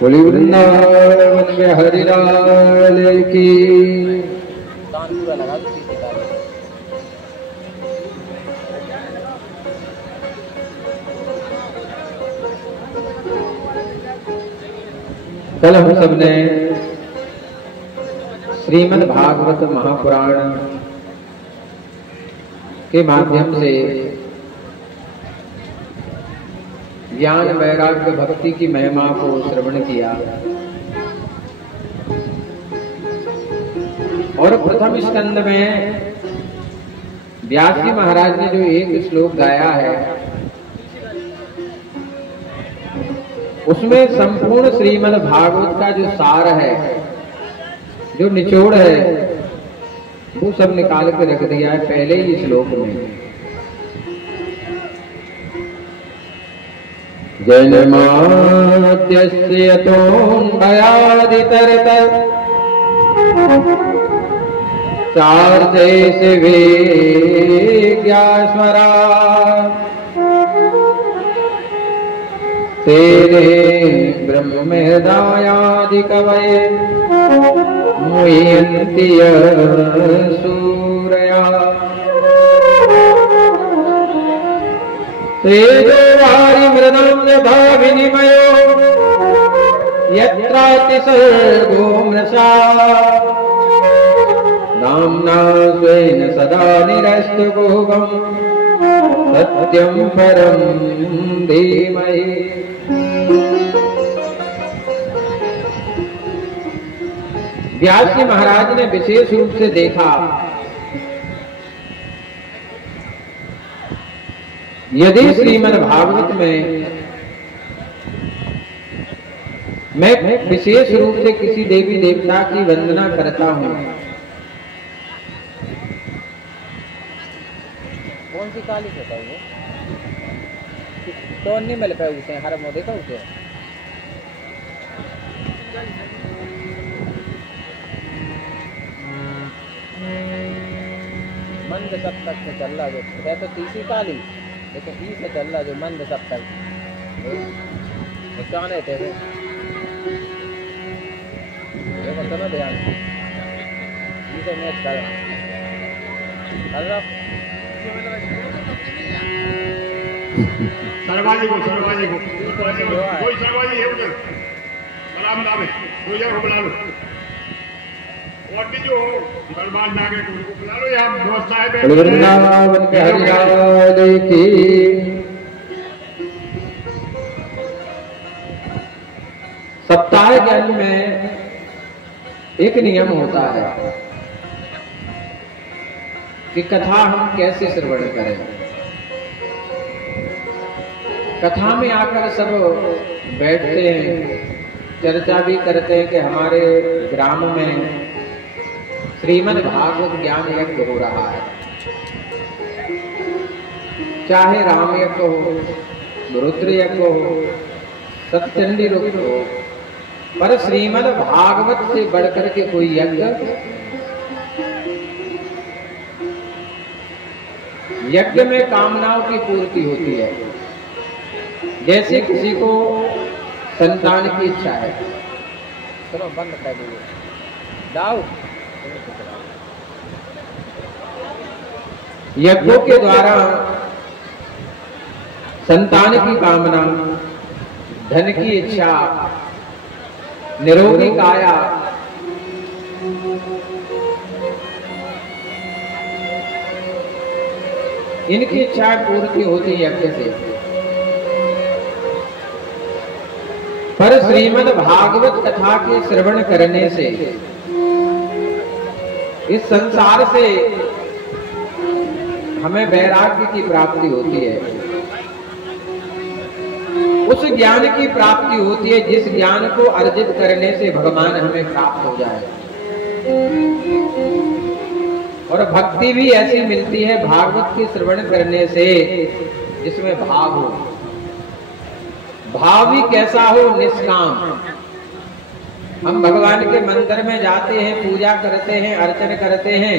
बोली वृंदावन में हरि लाल की। कल हम सब ने श्रीमद् भागवत महापुराण के माध्यम से ज्ञान वैराग्य भक्ति की महिमा को श्रवण किया और प्रथम स्कंद में व्यास जी महाराज ने जो एक श्लोक गाया है उसमें संपूर्ण श्रीमद् भागवत का जो सार है, जो निचोड़ है, वो सब निकाल के रख दिया है पहले ही श्लोक में। जन्माद्यस्य यतोऽन्वयादितरतः चार्धेश वेद्यास्मरात् तेरे ब्रह्महृदायादिकवये मुह्यन्ति सूरया तेजो वारि मृदं विनिमयो यत्रातिसर्गो मृषा नाम्ना स्वेन सदा निरस्तु गुहं सत्यं परं धीमहि। व्यास जी महाराज ने विशेष रूप से देखा यदि श्रीमद् भागवत में मैं विशेष रूप से किसी देवी देवता की वंदना करता हूँ, कौन सी काली होता है वो तो नहीं मिल पाए उसे हर मो देखा उसे मंद सप्तक से चल रहा जो है तो तीसरी काली, लेकिन ई से चल रहा जो मंद सप्तक क्या नहीं थे वो सुनो ध्यान इसे मैच कर रहा सरवाजी को कोई सरवाजी है उधर सलाम लावे कोई जगह बुला लो और भी जो दरबार में आगे को बुला लो। यहाँ व्यवस्था है वृंदावन के हरि लाल की। सप्ताह ज्ञान में एक नियम होता है कि कथा हम कैसे श्रवण करें। कथा में आकर सब बैठते हैं, चर्चा भी करते हैं कि हमारे ग्राम में श्रीमद् भागवत ज्ञान यज्ञ हो रहा है, चाहे राम यज्ञ हो, रुद्र यज्ञ हो, सत्यचंडी रुद्र हो, पर श्रीमद् भागवत से बढ़कर के कोई यज्ञ में कामनाओं की पूर्ति होती है। जैसे किसी को संतान की इच्छा है, चलो बंद कर दीजिए दाऊ यज्ञों के द्वारा संतान की कामना, धन की इच्छा, निरोगी काया, इनकी इच्छा पूर्ति होती है यज्ञ से। पर श्रीमद् भागवत कथा के श्रवण करने से इस संसार से हमें वैराग्य की प्राप्ति होती है, उस ज्ञान की प्राप्ति होती है जिस ज्ञान को अर्जित करने से भगवान हमें प्राप्त हो जाए। और भक्ति भी ऐसी मिलती है भागवत के श्रवण करने से जिसमें भाव हो। भाव भी कैसा हो? निष्काम। हम भगवान के मंदिर में जाते हैं, पूजा करते हैं, अर्चन करते हैं,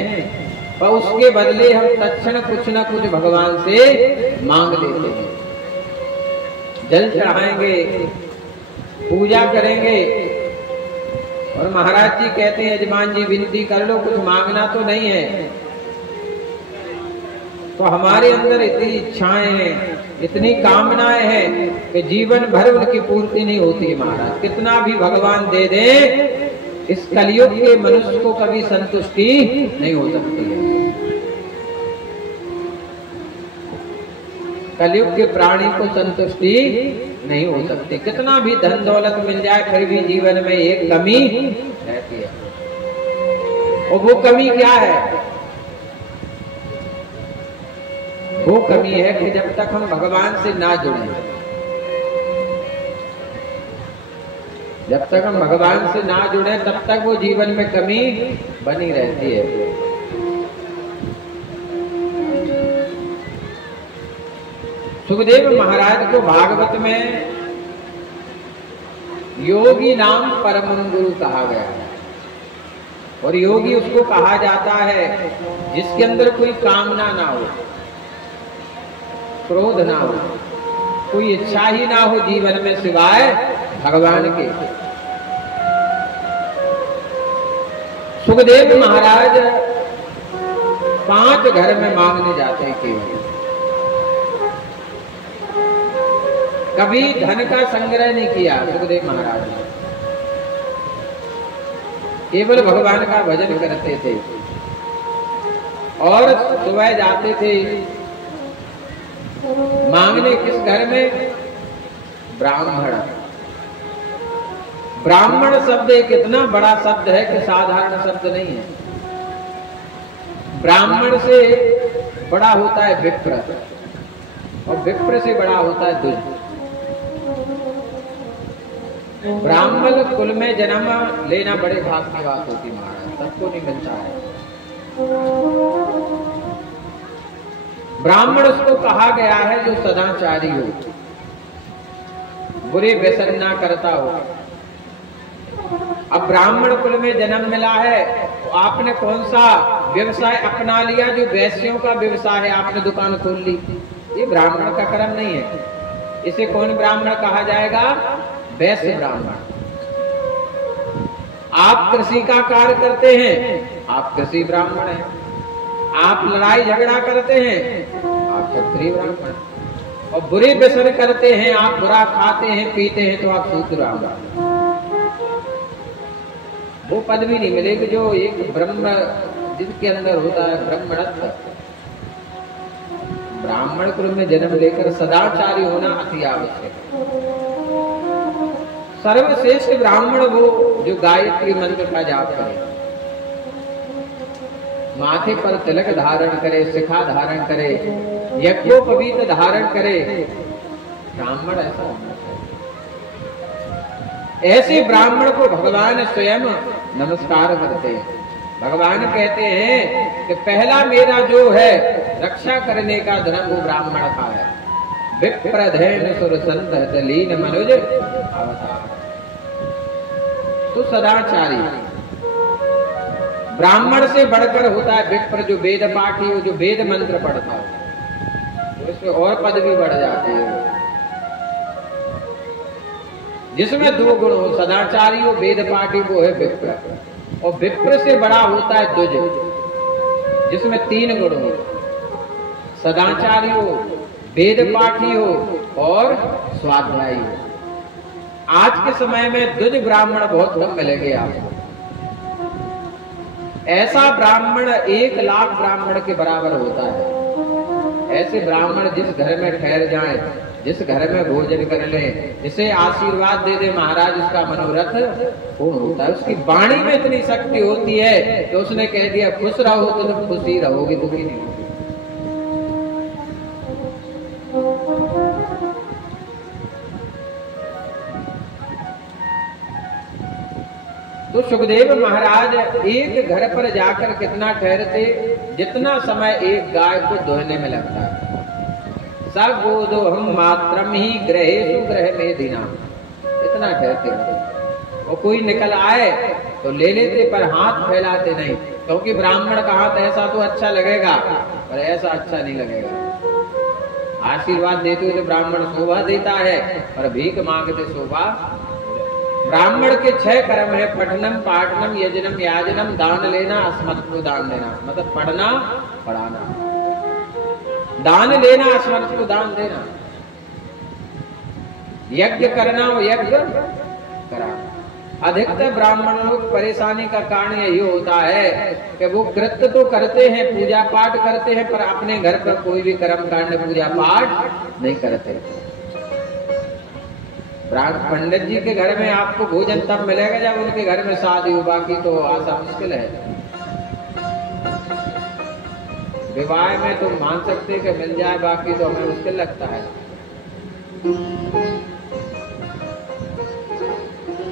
पर उसके बदले हम तत्क्षण कुछ न कुछ भगवान से मांग लेते हैं। जल चढ़ाएंगे, पूजा करेंगे और महाराज जी कहते हैं यजमान जी विनती कर लो, कुछ मांगना तो नहीं है। तो हमारे अंदर इतनी इच्छाएं हैं, इतनी कामनाएं हैं कि जीवन भर उनकी पूर्ति नहीं होती। महाराज कितना भी भगवान दे दे, इस कलयुग के मनुष्य को कभी संतुष्टि नहीं हो सकती है। कलयुग के प्राणी को संतुष्टि नहीं हो सकती। कितना भी धन दौलत मिल जाए फिर भी जीवन में एक कमी रहती है। और वो कमी क्या है? वो कमी है कि जब तक हम भगवान से ना जुड़े, जब तक हम भगवान से ना जुड़े तब तक वो जीवन में कमी बनी रहती है। सुखदेव महाराज को भागवत में योगी नाम परम गुरु कहा गया है। और योगी उसको कहा जाता है जिसके अंदर कोई कामना ना हो, क्रोध ना हो, कोई इच्छा ही ना हो जीवन में सिवाय भगवान के। सुखदेव महाराज 5 घर में मांगने जाते हैं केवल। कभी धन का संग्रह नहीं किया सुखदेव महाराज ने, केवल भगवान का भजन करते थे। और सुबह जाते थे मांगने किस घर में? ब्राह्मण। ब्राह्मण शब्द एक इतना बड़ा शब्द है कि साधारण शब्द नहीं है। ब्राह्मण से बड़ा होता है विप्र, और विप्र से बड़ा होता है दुज। ब्राह्मण कुल में जन्म लेना बड़े भाग की बात होती महाराज, सबको नहीं मिलता है। ब्राह्मण उसको कहा गया है जो सदाचारी हो, बुरे व्यसन ना करता हो। अब ब्राह्मण कुल में जन्म मिला है तो आपने कौन सा व्यवसाय अपना लिया? जो वैश्यों का व्यवसाय है, आपने दुकान खोल ली, ये ब्राह्मण का कर्म नहीं है। इसे कौन ब्राह्मण कहा जाएगा? वैश्य ब्राह्मण। आप कृषि का कार्य करते हैं, आप कृषि ब्राह्मण हैं। आप लड़ाई झगड़ा करते हैं, आप क्षत्रिय ब्राह्मण। और बुरे व्यसन करते हैं, आप बुरा खाते हैं पीते हैं, तो आप शूद्र ब्राह्मण। वो पदवी नहीं मिलेगी जो एक ब्रह्म जिसके अंदर होता है ब्रह्मणत्व। ब्राह्मण कुल में जन्म लेकर सदाचारी होना अति आवश्यक है। सर्वश्रेष्ठ ब्राह्मण वो जो गायत्री मंत्र का जाप करे, माथे पर तिलक धारण करे, शिखा धारण करे, यज्ञोपवीत धारण करे। ब्राह्मण ऐसा होना चाहिए। ऐसे ब्राह्मण को भगवान स्वयं नमस्कार करते हैं। भगवान कहते हैं कि पहला मेरा जो है रक्षा करने का धर्म वो ब्राह्मण का है। विप्रधैन सुर संत लीन मनुज अवतार। तो सदाचारी ब्राह्मण से बढ़कर होता है विप्र, जो वेद पाठी हो, जो वेद मंत्र पढ़ता हो, तो इसमें और पदवी बढ़ जाती है। जिसमें 2 गुण हो, सदाचारी हो, वेद पाठी, वो है विप्र। और विप्र से बड़ा होता है दुज, जिसमें 3 गुण हो, सदाचारी हो, वेद पाठी हो और स्वाध्यायी हो। आज के समय में दुज ब्राह्मण बहुत कम मिलेंगे आपको। ऐसा ब्राह्मण 1 लाख ब्राह्मण के बराबर होता है। ऐसे ब्राह्मण जिस घर में ठहर जाएं, जिस घर में भोजन कर ले, जिसे आशीर्वाद दे दे महाराज, उसका मनोरथ पूर्ण होता है। उसकी वाणी में इतनी शक्ति होती है कि उसने कह दिया खुश रहो तो तुम खुश ही रहोगे, दुखी नहीं होगी। तो सुखदेव महाराज एक घर पर जाकर कितना ठहरते? जितना समय एक गाय को दोहने में लगता है। सब बोधो हम मात्रम ही ग्रहेषु ग्रह में दीना, इतना ठहरते। और कोई निकल आए तो ले लेते, पर हाथ फैलाते नहीं, क्योंकि ब्राह्मण का हाथ ऐसा तो अच्छा लगेगा पर ऐसा अच्छा नहीं लगेगा। आशीर्वाद देते हुए तो ब्राह्मण शोभा देता है, पर भीख मांगते शोभा ब्राह्मण के 6 कर्म है, पठनम, पाठनम, यजनम, याजनम, दान लेना, अस्मत् को दान देना, मतलब पढ़ना, पढ़ाना, दान लेना, अस्मत् को दान देना, यज्ञ करना और यज्ञ कराना। अधिकतर ब्राह्मण लोग परेशानी का कारण यही होता है कि वो कृत्य तो करते हैं, पूजा पाठ करते हैं, पर अपने घर पर कोई भी कर्म कांड, पूजा पाठ नहीं करते। पंडित जी के घर में आपको भोजन तब मिलेगा जब उनके घर में शादी हो, बाकी तो आशा मुश्किल है। विवाह में तो मान सकते कि मिल जाए, बाकी तो हमें मुश्किल लगता है।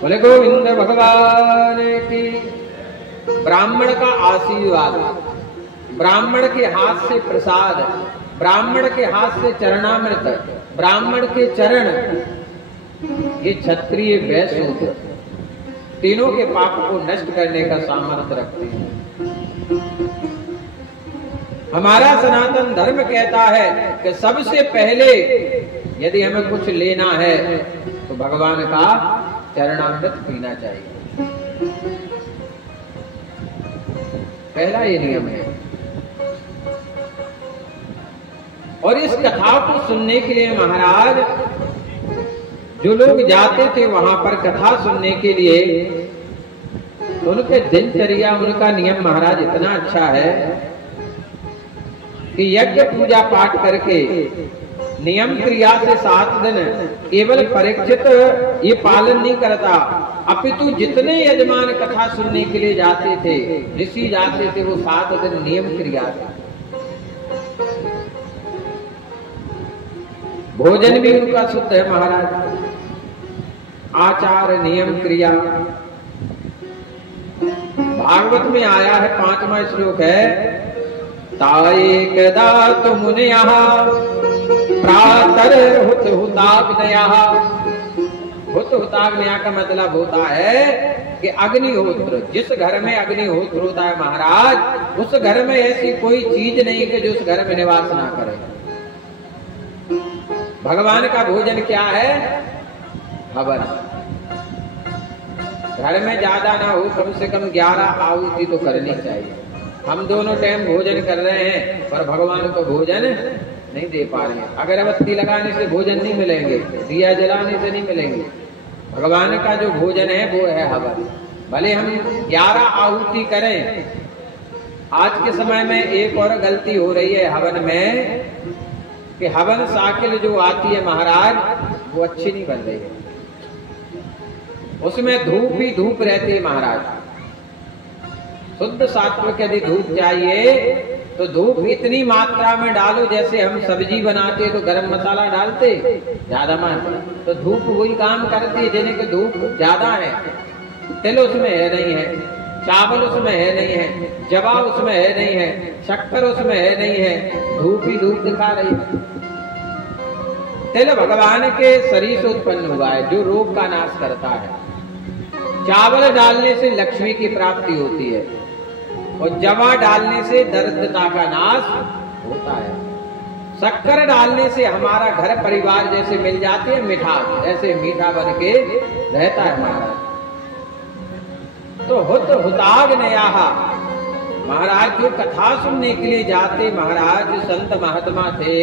बोले गोविंद भगवान की। ब्राह्मण का आशीर्वाद, ब्राह्मण के हाथ से प्रसाद, ब्राह्मण के हाथ से चरणामृत, ब्राह्मण के चरण, ये क्षत्रिय वैश्य तीनों के पाप को नष्ट करने का सामर्थ्य रखते हैं। हमारा सनातन धर्म कहता है कि सबसे पहले यदि हमें कुछ लेना है तो भगवान का चरणामृत पीना चाहिए। पहला ये नियम है। और इस कथा को सुनने के लिए महाराज, जो लोग जाते थे वहां पर कथा सुनने के लिए, उनके दिनचर्या, उनका नियम महाराज इतना अच्छा है कि यज्ञ पूजा पाठ करके नियम क्रिया से 7 दिन केवल परीक्षित ये पालन नहीं करता, अपितु जितने यजमान कथा सुनने के लिए जाते थे, ऋषि जाते थे, वो 7 दिन नियम क्रिया से। भोजन भी उनका शुद्ध है महाराज, आचार नियम क्रिया। भागवत में आया है 5वां श्लोक है, ताएकदा मुनिया प्रातर हुत हुताग्नया। हुत हुताग्नया का मतलब होता है कि अग्निहोत्र, जिस घर में अग्निहोत्र होता है महाराज, उस घर में ऐसी कोई चीज नहीं कि जो उस घर में निवास ना करे। भगवान का भोजन क्या है? हवन। घर में ज्यादा ना हो, कम से कम 11 आहुति तो करनी चाहिए। हम दोनों टाइम भोजन कर रहे हैं पर भगवान को भोजन नहीं दे पा रहे हैं। अगरबत्ती लगाने से भोजन नहीं मिलेंगे, दिया जलाने से नहीं मिलेंगे। भगवान का जो भोजन है वो है हवन। भले हम 11 आहुति करें। आज के समय में एक और गलती हो रही है हवन में, कि हवन साकिल जो आती है महाराज, वो अच्छी नहीं बन रही है। उसमें धूप ही धूप रहती है महाराज। शुद्ध सात्विक यदि धूप चाहिए तो धूप इतनी मात्रा में डालो, जैसे हम सब्जी बनाते तो गरम मसाला डालते ज्यादा मात्रा, तो धूप वही काम करती है। जिन्हें कि धूप ज्यादा है, तिल उसमें है नहीं है, चावल उसमें है नहीं है, जवा उसमें है नहीं है, शक्कर उसमें है नहीं है, धूप ही धूप दिखा रही है। तिल भगवान के शरीर से उत्पन्न हुआ है, जो रोग का नाश करता है। चावल डालने से लक्ष्मी की प्राप्ति होती है, और जवा डालने से दरिद्रता का नाश होता है। शक्कर डालने से हमारा घर परिवार जैसे मिल जाती है मिठास, ऐसे मीठा बन के रहता है महाराज। तो हुत हुताग्नयाः महाराज, जो कथा सुनने के लिए जाते महाराज, संत महात्मा थे,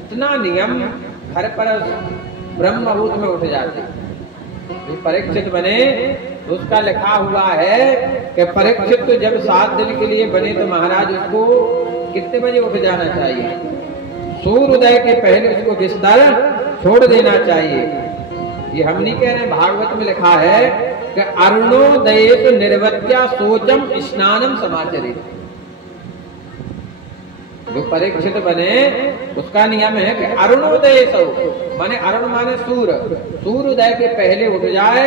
इतना नियम घर पर ब्रह्म मुहूर्त में उठ जाते। जो परीक्षित बने उसका लिखा हुआ है कि परीक्षित तो जब 7 दिन के लिए बने तो महाराज उसको कितने बजे उठ जाना चाहिए? सूर्योदय के पहले उसको बिस्तर छोड़ देना चाहिए। ये हम नहीं कह रहे, भागवत में लिखा है कि अरुणोदयेत निर्वत्या शोचम स्नानम समाचरेत्। जो परीक्षित बने उसका नियम है कि अरुणोदय माने, अरुण माने सूर्योदय के पहले उठ जाए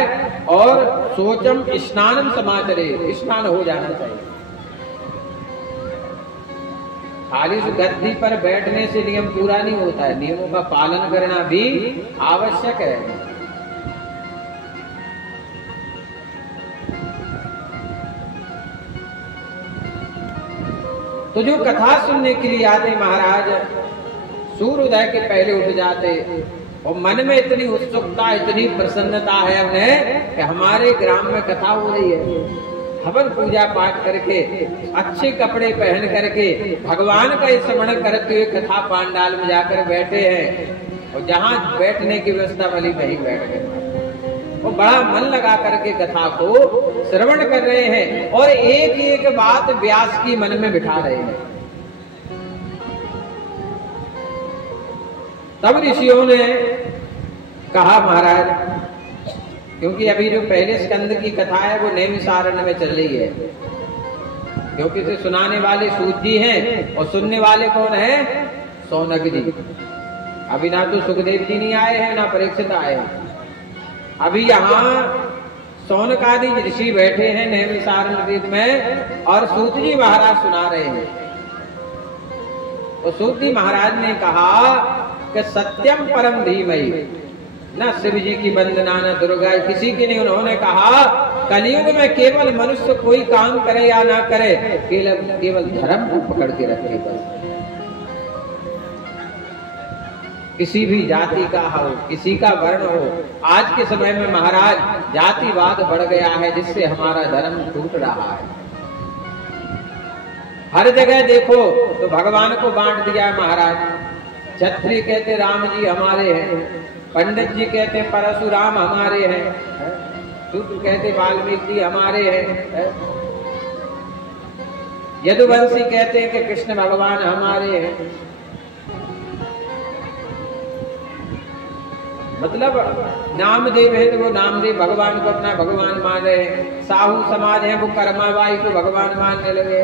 और शोचम स्नानम समाचरे, स्नान हो जाना चाहिए। खाली गद्दी पर बैठने से नियम पूरा नहीं होता है, नियमों का पालन करना भी आवश्यक है। तो जो कथा सुनने के लिए आते महाराज, सूर्योदय के पहले उठ जाते, और मन में इतनी उत्सुकता, इतनी प्रसन्नता है उन्हें कि हमारे ग्राम में कथा हो रही है। हवन पूजा पाठ करके, अच्छे कपड़े पहन करके, भगवान का स्मरण करते हुए कथा पांडाल में जाकर बैठे हैं। और जहां बैठने की व्यवस्था वाली वहीं बैठ गए। वो बड़ा मन लगा करके कथा को श्रवण कर रहे हैं और एक एक बात व्यास की मन में बिठा रहे हैं। तब ऋषियों ने कहा, महाराज, क्योंकि अभी जो पहले स्कंद की कथा है वो नैमिषारण्य में चल रही है, क्योंकि इसे सुनाने वाले सूत जी हैं और सुनने वाले कौन है? सौनक जी। अभी ना तो सुखदेव जी नहीं आए हैं, ना परीक्षित आए हैं। अभी यहाँ सौनक आदि ऋषि बैठे हैं नैमिषारण्य में और सूत जी महाराज सुना रहे हैं। तो सूत जी महाराज ने कहा कि सत्यम परम धीमहि, न शिव जी की वंदना न दुर्गा, किसी की नहीं। उन्होंने कहा कलयुग में केवल मनुष्य कोई काम करे या ना करे, केवल धर्म को पकड़ के रखे बस। किसी भी जाति का हो, किसी का वर्ण हो, आज के समय में महाराज जातिवाद बढ़ गया है, जिससे हमारा धर्म टूट रहा है। हर जगह देखो तो भगवान को बांट दिया है महाराज। क्षत्रिय कहते राम जी हमारे हैं, पंडित जी कहते परशुराम हमारे हैं, शूद्र कहते वाल्मीकि जी हमारे हैं, यदुवंशी कहते हैं कि कृष्ण भगवान हमारे हैं। मतलब नामदेव है तो वो नामदेव भगवान को अपना भगवान मान रहे हैं। साहू समाज है वो कर्माबाई को भगवान मानने लगे।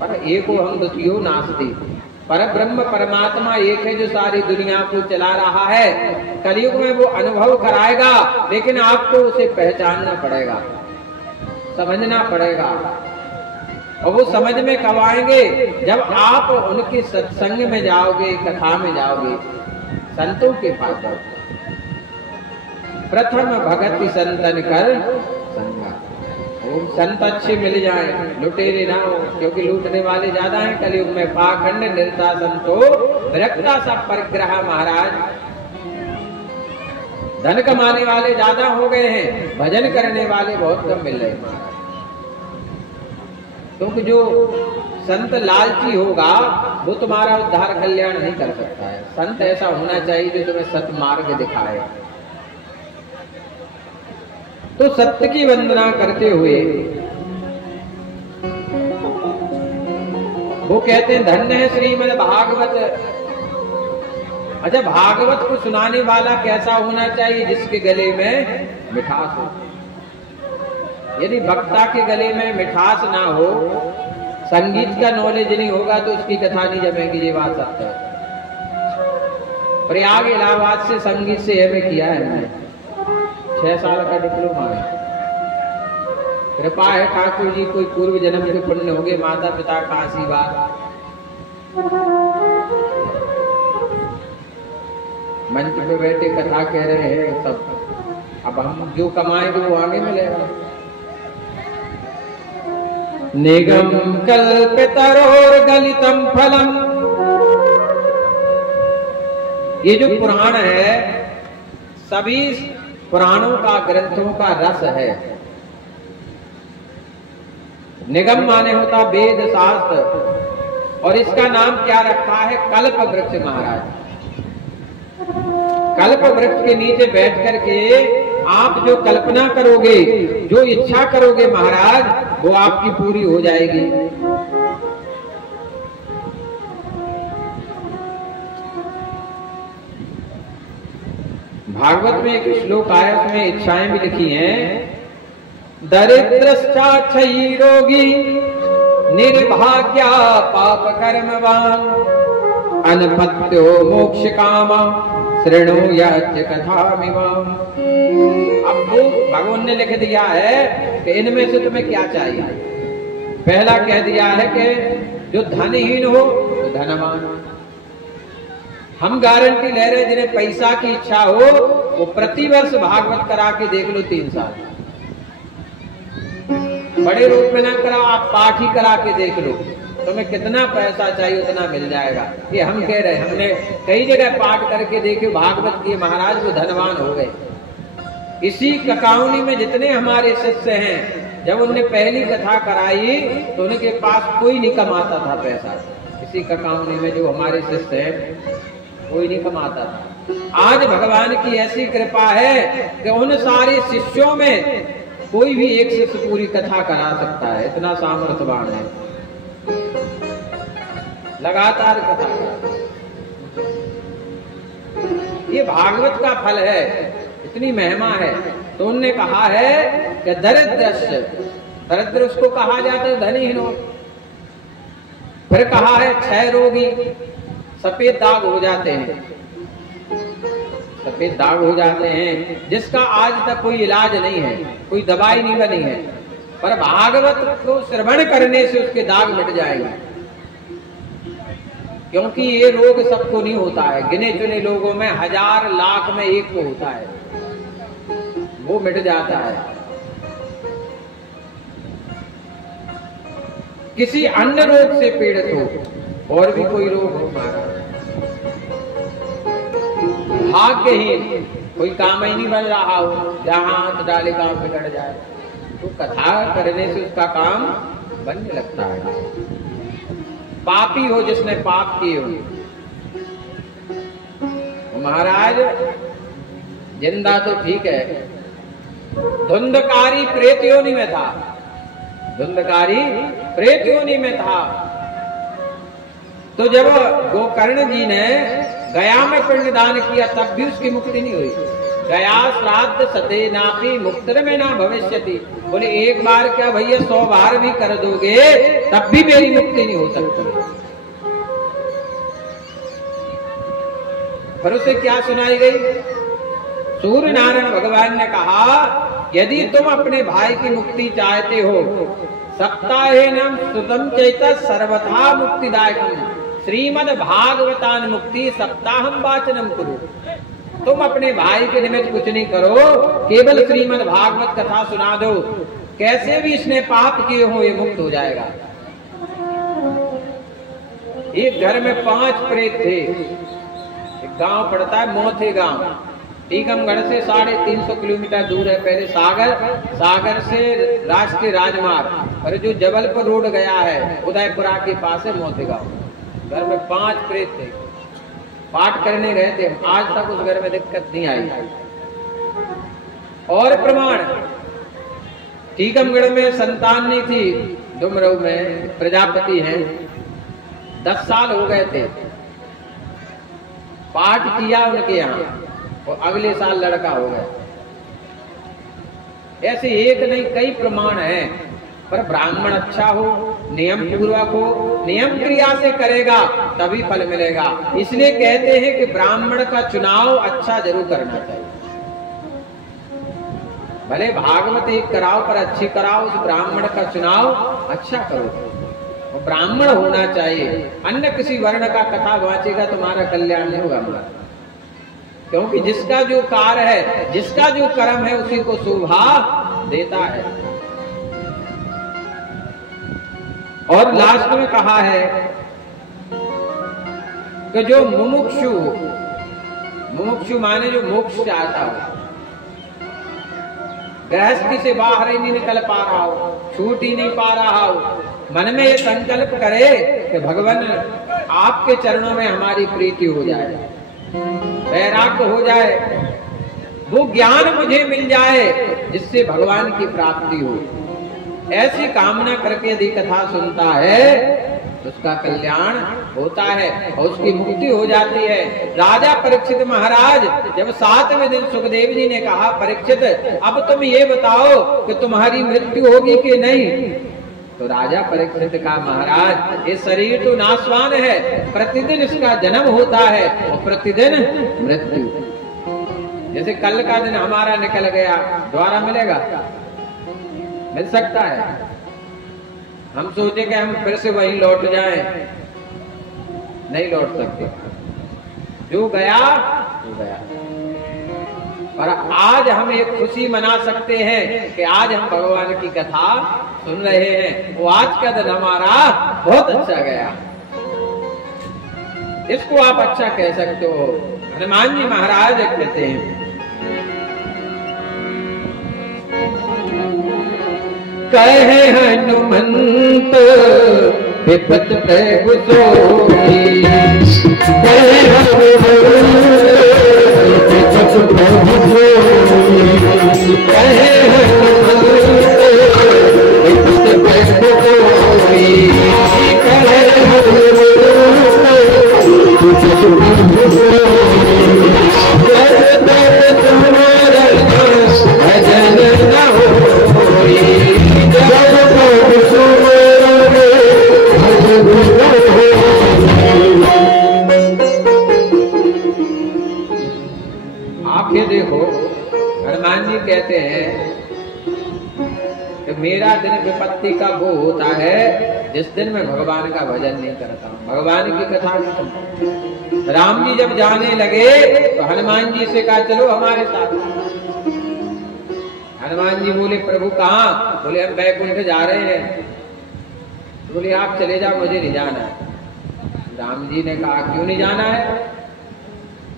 पर एको हम द्वितीयो नास्ति, पर ब्रह्म परमात्मा एक है जो सारी दुनिया को चला रहा है। कलयुग में वो अनुभव कराएगा, लेकिन आपको उसे पहचानना पड़ेगा, समझना पड़ेगा। और वो समझ में कब आएंगे? जब आप उनके सत्संग में जाओगे, कथा में जाओगे, संतों के पास जाओगे। प्रथम भगति संतन कर संगा। संत अच्छे मिल जाएं, लुटेरे ना हो, क्योंकि लूटने वाले ज्यादा हैं कलयुग में। पाखंड निर्ता संतो विरक्ता सब परिग्रह। महाराज धन कमाने वाले ज्यादा हो गए हैं, भजन करने वाले बहुत कम मिल रहे हैं महाराज। क्योंकि जो संत लालची होगा वो तुम्हारा उद्धार कल्याण नहीं कर सकता है। संत ऐसा होना चाहिए जो तुम्हें सत्मार्ग दिखाए। तो सत्य की वंदना करते हुए वो कहते हैं धन्य है श्रीमद् भागवत। अच्छा, भागवत को सुनाने वाला कैसा होना चाहिए? जिसके गले में मिठास हो। यदि वक्ता के गले में मिठास ना हो, संगीत का नॉलेज नहीं होगा, तो उसकी कथा नहीं जमेगी। ये बात सत्य है। प्रयाग इलाहाबाद से संगीत से एमए किया है मैंने, 6 साल का डिप्लोमा है। कृपा है ठाकुर जी, कोई पूर्व जन्म के पुण्य हो गए, माता पिता का आशीर्वाद। मंच पे बैठे कथा कह रहे हैं सब। अब हम जो कमाएंगे वो आगे मिलेगा। निगम कल्पितरोर गलितम फलम। ये जो पुराण है सभी पुराणों का, ग्रंथों का रस है। निगम माने होता वेद शास्त्र, और इसका नाम क्या रखा है? कल्प वृक्ष। महाराज कल्प वृक्ष के नीचे बैठ करके आप जो कल्पना करोगे, जो इच्छा करोगे महाराज, वो आपकी पूरी हो जाएगी। भागवत में एक श्लोक आया, उसमें इच्छाएं भी लिखी हैं। दरिद्रश्चाक्षयी रोगी निर्भाग्या पाप कर्मवान अनपत्यो मोक्ष कामा शृणुयाच कथामिमाम। अब वो भगवान ने लिख दिया है कि इनमें से तुम्हें क्या चाहिए। पहला कह दिया है कि जो धनहीन हो तो धनवान। हम गारंटी ले रहे जिन्हें पैसा की इच्छा हो वो प्रतिवर्ष भागवत करा के देख लो 3 साल। बड़े रूप में ना कराओ, आप पाठ ही करा के देख लो, तुम्हें कितना पैसा चाहिए उतना मिल जाएगा। ये हम कह रहे हैं, हमने कई जगह पाठ करके देखे भागवत की, महाराज वो धनवान हो गए। इसी ककाउनी में जितने हमारे शिष्य हैं, जब उनने पहली कथा कराई तो उनके पास कोई नहीं कमाता था पैसा। इसी ककाउनी में जो हमारे शिष्य हैं कोई नहीं कमाता था। आज भगवान की ऐसी कृपा है कि उन सारे शिष्यों में कोई भी एक शिष्य पूरी कथा करा सकता है, इतना सामर्थ्यवान है, लगातार कथा। ये भागवत का फल है, इतनी महिमा है। तो उनने कहा है कि दरिद्र, दरिद्र उसको कहा जाता है धनीहीन। फिर कहा है क्षय रोगी, सफेद दाग हो जाते हैं, सफेद दाग हो जाते हैं जिसका आज तक कोई इलाज नहीं है, कोई दवाई नहीं बनी है, पर भागवत को श्रवण करने से उसके दाग मिट जाएंगे। क्योंकि ये रोग सबको नहीं होता है, गिने चुने लोगों में, 1000 लाख में एक को होता है, वो मिट जाता है। किसी अन्य रोग से पीड़ित हो और भी कोई रोग हो, भाग्यहीन, कोई काम ही नहीं बन रहा हो, जहां हाथ डाले काम बिगड़ जाए, तो कथा करने से उसका काम बनने लगता है। पापी हो जिसने पाप किए हो, महाराज जिंदा तो ठीक है, धुंधकारी प्रेत योनि में था, धुंधकारी प्रेत योनि में था। तो जब गोकर्ण जी ने गया में पिंडदान किया तब भी उसकी मुक्ति नहीं हुई। गया श्राद्ध सते नापी मुक्तर में ना भविष्यति। बोले एक बार क्या भैया 100 बार भी कर दोगे तब भी मेरी मुक्ति नहीं हो सकती। पर उसे क्या सुनाई गई? सूर्य नारायण भगवान ने कहा यदि तुम अपने भाई की मुक्ति चाहते हो, सप्ताहेन सुतम चैत सर्वथा मुक्तिदायकम श्रीमद् भागवतान मुक्ति सप्ताहम वाचनम करो। तुम अपने भाई के निमित्त कुछ नहीं करो, केवल श्रीमद् भागवत कथा सुना दो, कैसे भी इसने पाप किए हो ये मुक्त हो जाएगा। एक घर में 5 प्रेत थे। एक गांव पड़ता है मोथे गांव, टीकमगढ़ से 350 किलोमीटर दूर है। पहले सागर से राष्ट्रीय राजमार्ग और जो जबलपुर रोड गया है उदयपुरा के पास है मोथे गांव। घर में 5 प्रेत थे, पाठ करने गए थे, आज तक उस घर में दिक्कत नहीं आई। और प्रमाण, टीकमगढ़ में संतान नहीं थी, डुमरऊ में प्रजापति हैं, 10 साल हो गए थे, पाठ किया उनके यहाँ और अगले साल लड़का हो गया। ऐसे एक नहीं कई प्रमाण हैं। पर ब्राह्मण अच्छा हो, नियम पूर्वक हो, नियम क्रिया से करेगा तभी फल मिलेगा। इसलिए कहते हैं कि ब्राह्मण का चुनाव अच्छा जरूर करना चाहिए। भले भागवत एक कराओ पर अच्छी कराओ, उस ब्राह्मण का चुनाव अच्छा करो। और ब्राह्मण होना चाहिए, अन्य किसी वर्ण का कथा वाचेगा तुम्हारा कल्याण नहीं होगा हमारा। क्योंकि जिसका जो कार्य है, जिसका जो कर्म है उसी को शोभा देता है। और लास्ट में कहा है कि जो मुमुक्षु, मुमुक्षु माने जो मोक्ष चाहता हो, गृहस्थी से बाहर ही नहीं निकल पा रहा हो, छूट ही नहीं पा रहा हो, मन में ये संकल्प करे कि भगवान आपके चरणों में हमारी प्रीति हो जाए, वैराग्य हो जाए, वो ज्ञान मुझे मिल जाए जिससे भगवान की प्राप्ति हो, ऐसी कामना करके यदि कथा सुनता है उसका कल्याण होता है और उसकी मुक्ति हो जाती है। राजा परीक्षित महाराज जब 7वें दिन सुखदेव जी ने कहा परीक्षित अब तुम ये बताओ कि तुम्हारी मृत्यु होगी कि नहीं, तो राजा परीक्षित का महाराज ये शरीर तो नाशवान है, प्रतिदिन इसका जन्म होता है और प्रतिदिन मृत्यु। जैसे कल का दिन हमारा निकल गया, दोबारा मिलेगा? मिल सकता है? हम सोचे कि हम फिर से वहीं लौट जाएं, नहीं लौट सकते। जो गया वो गया। पर आज हम एक खुशी मना सकते हैं कि आज हम भगवान की कथा सुन रहे हैं। वो आज का दिन हमारा बहुत अच्छा गया, इसको आप अच्छा कह सकते हो। हनुमान जी महाराज कहते हैं, कहे हनुमंत विपत प्रभु सोई, कहे हनुमंत विपत प्रभु सोई, कहे हनुमंत विपत प्रभु सोई, कहे हनुमंत विपत प्रभु सोई, जब तुम्हारा भजन न होई, आप ये देखो, हनुमान जी कहते हैं कि मेरा दिन विपत्ति का वो होता है जिस दिन मैं भगवान का भजन नहीं करता हूँ, भगवान की कथा नहीं सुनता। राम जी जब जाने लगे तो हनुमान जी से कहा चलो हमारे साथ। हनुमान जी बोले प्रभु कहाँ? बोले हम बैकुंठ जा रहे हैं। बोले आप चले जाओ, मुझे नहीं जाना है। राम जी ने कहा क्यों नहीं जाना है?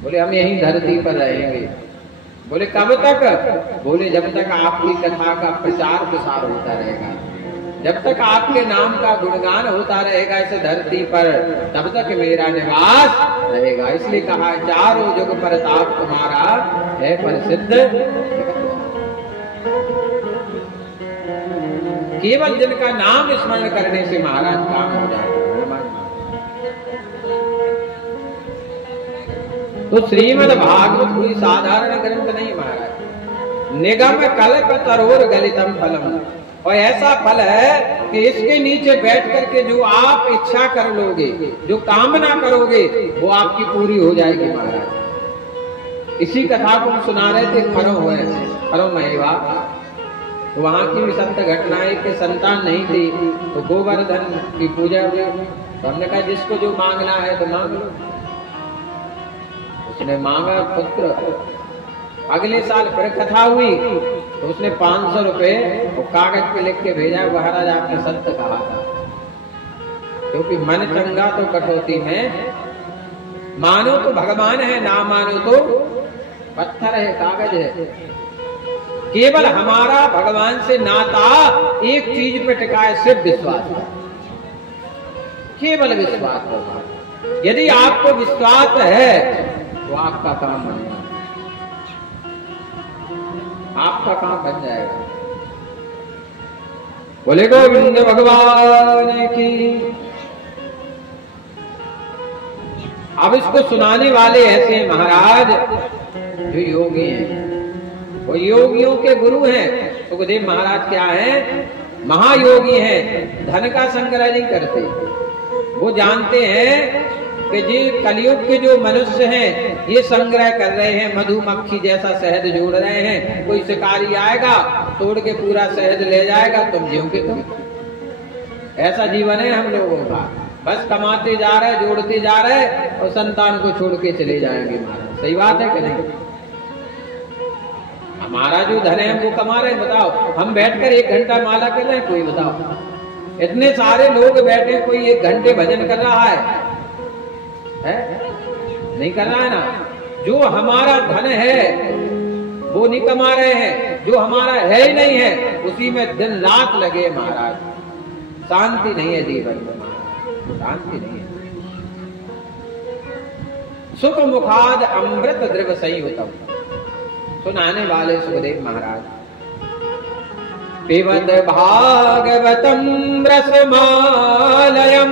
बोले हम यहीं धरती पर रहेंगे। बोले कब तक? बोले जब तक आपकी कथा का प्रचार प्रसार होता रहेगा, जब तक आपके नाम का गुणगान होता रहेगा इस धरती पर, तब तक मेरा निवास रहेगा। इसलिए कहा चारों जुग प्रताप तुम्हारा है प्रसिद्ध। केवल जिनका नाम स्मरण करने से महाराज काम हो जाता है। तो श्रीमद् भागवत कोई साधारण ग्रंथ नहीं महाराज, निगम कल्प तरोर गलितम फलम, और ऐसा फल है कि इसके नीचे बैठ करके जो आप इच्छा कर लोगे, जो कामना करोगे, वो आपकी पूरी हो जाएगी महाराज। इसी कथा को हम सुना रहे थे खरो महेवा, तो वहां की भी सत्य घटना है कि संतान नहीं थी तो गोवर्धन की पूजा हुई, तो हमने कहा जिसको जो मांगना है तो मांग लो। उसने मांगा पुत्र। अगले साल फिर कथा हुई तो उसने 500 रुपए वो कागज पे लिख के भेजा, महाराज आपने सत्य कहा था। क्योंकि मन चंगा तो कटौती में, मानो तो भगवान है, ना मानो तो पत्थर है, कागज है। केवल हमारा भगवान से नाता एक चीज पे टिका है, सिर्फ विश्वास, केवल विश्वास होगा। यदि आपको विश्वास है तो आपका काम बनेगा, आपका काम बन जाएगा। बोले गोविंद भगवान की। अब इसको सुनाने वाले ऐसे हैं महाराज जो योगी हैं, वो योगियों के गुरु हैं। सुखदेव महाराज क्या हैं? महायोगी हैं, धन का संग्रह नहीं करते। वो जानते हैं कि जी कलयुग के जो मनुष्य हैं ये संग्रह कर रहे हैं, मधुमक्खी जैसा शहद जोड़ रहे हैं। कोई शिकारी आएगा तोड़ के पूरा शहद ले जाएगा, तुम जियोगे तुम। ऐसा जीवन है हम लोगों का, बस कमाते जा रहे, जोड़ते जा रहे और संतान को छोड़ के चले जाएंगे महाराज। सही बात है कि नहीं? हमारा जो धन है हम वो कमा रहे हैं, बताओ। हम बैठकर 1 घंटा माला कर रहे हैं, कोई बताओ? इतने सारे लोग बैठे, कोई 1 घंटे भजन कर रहा है? नहीं कर रहा है ना। जो हमारा धन है वो नहीं कमा रहे हैं, जो हमारा है ही नहीं है उसी में दिन रात लगे महाराज। शांति नहीं है जीवन में महाराज, शांति नहीं है। सुख मुखाद अमृत द्रव संयुतम, सुनाने वाले सुखदेव महाराज। पिबत भागवतम रसमालयम,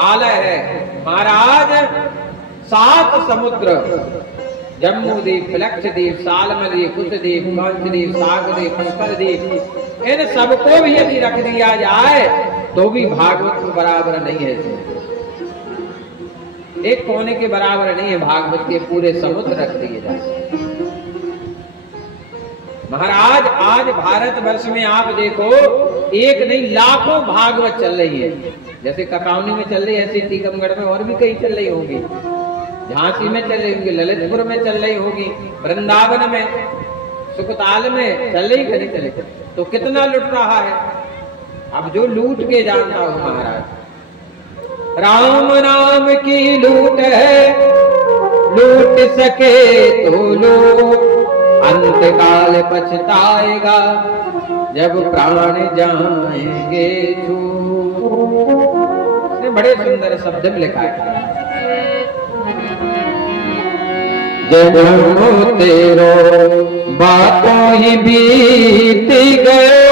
आलय है महाराज 7 समुद्र, जम्बूद्वीप, लक्षद्वीप, सालमद्वीप, कुशद्वीप, कांचद्वीप, सागरद्वीप, पुष्करद्वीप, इन सबको भी यदि रख दिया जाए तो भी भागवत के बराबर नहीं है। एक कोने के बराबर नहीं है भागवत के, पूरे समुद्र रख दिए जाए। महाराज आज भारत वर्ष में आप देखो, एक नहीं लाखों भागवत चल रही है। जैसे ककावनी में चल रही है, ऐसे टीकमगढ़ में और भी कहीं चल रही होगी, झांसी में चल रही होगी, ललितपुर में चल रही होगी, वृंदावन में, सुकताल में चल रही, नहीं चले। तो कितना लुट रहा है अब जो लूट के जानता हो महाराज, राम नाम की लूट है, लूट सके तो लो, अंत काल पछताएगा जब प्राण जाएंगे छूट। इसने बड़े सुंदर शब्द में लिखा है, जन्म तेरो बातों ही बीत गए,